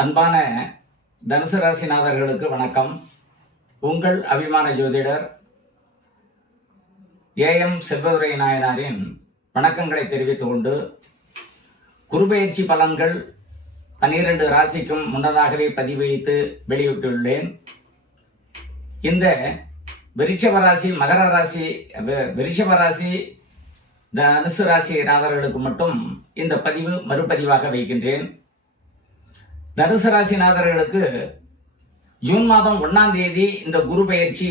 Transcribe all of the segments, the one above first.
அன்பான தனுசு ராசிநாதர்களுக்கு வணக்கம். உங்கள் அபிமான ஜோதிடர் ஏஎம் செல்வதுரை நாயனாரின் வணக்கங்களை தெரிவித்துக் கொண்டு, குருபெயர்ச்சி பலன்கள் 12 ராசிக்கும் முன்னதாகவே பதிவு வைத்து வெளியிட்டுள்ளேன். இந்த விருட்சப ராசி, மகர ராசி, விருட்சப ராசி, தனுசு ராசி நாதர்களுக்கு மட்டும் இந்த பதிவு மறுபதிவாக வைக்கின்றேன். தனுசு ராசிநாதர்களுக்கு ஜூன் மாதம் 1ஆம் தேதி இந்த குரு பெயர்ச்சி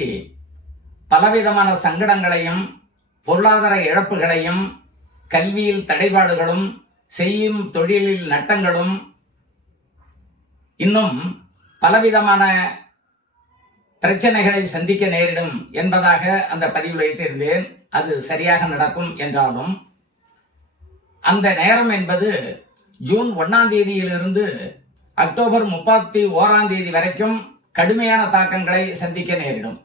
பலவிதமான சங்கடங்களையும் பொருளாதார இழப்புகளையும் கல்வியில் தடைபாடுகளும் செய்யும் தொழிலில் நட்டங்களும் இன்னும் பலவிதமான பிரச்சனைகளை சந்திக்க நேரிடும் என்பதாக அந்த பதிவில் வைத்திருந்தேன். அது சரியாக நடக்கும் என்றாலும் அந்த நேரம் என்பது ஜூன் 1ஆம் தேதியிலிருந்து அக்டோபர் 31ஆம் தேதி வரைக்கும் கடுமையான தாக்கங்களை சந்திக்க நேரிடும்.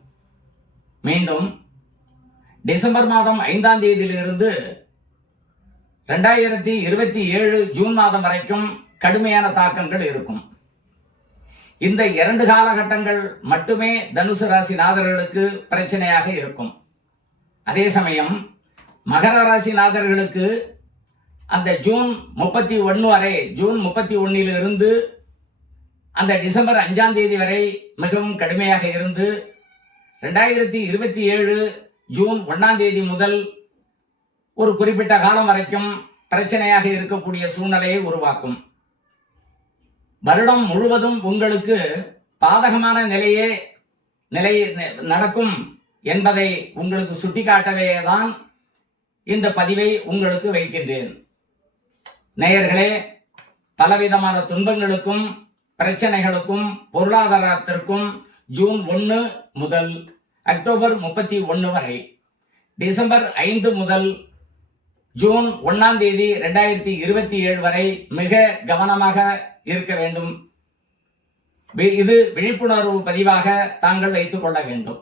மீண்டும் டிசம்பர் மாதம் 5ஆம் தேதியிலிருந்து 2027 ஜூன் மாதம் வரைக்கும் கடுமையான தாக்கங்கள் இருக்கும். இந்த 2 காலகட்டங்கள் மட்டுமே தனுசு ராசி நாதர்களுக்கு பிரச்சனையாக இருக்கும். அதே சமயம் மகர ராசி நாதர்களுக்கு அந்த ஜூன் 31 வரை, ஜூன் 31 அந்த டிசம்பர் 5ஆம் தேதி வரை மிகவும் கடுமையாக இருந்து 2027 ஜூன் 1ஆம் தேதி முதல் ஒரு குறிப்பிட்ட காலம் வரைக்கும் பிரச்சனையாக இருக்கக்கூடிய சூழ்நிலையை உருவாக்கும். வருடம் முழுவதும் உங்களுக்கு பாதகமான நிலை நடக்கும் என்பதை உங்களுக்கு சுட்டிக்காட்டவே தான் இந்த பதிவை உங்களுக்கு வைக்கின்றேன். நேயர்களே, பலவிதமான துன்பங்களுக்கும் பிரச்சனைகளுக்கும் பொருளாதாரத்திற்கும் ஜூன் 1 முதல் அக்டோபர் 31 வரை, டிசம்பர் 5 முதல் ஜூன் 1ஆம் தேதி 2027 வரை மிக கவனமாக இருக்க வேண்டும். இது விழிப்புணர்வு பதிவாக தாங்கள் வைத்துக் கொள்ள வேண்டும்.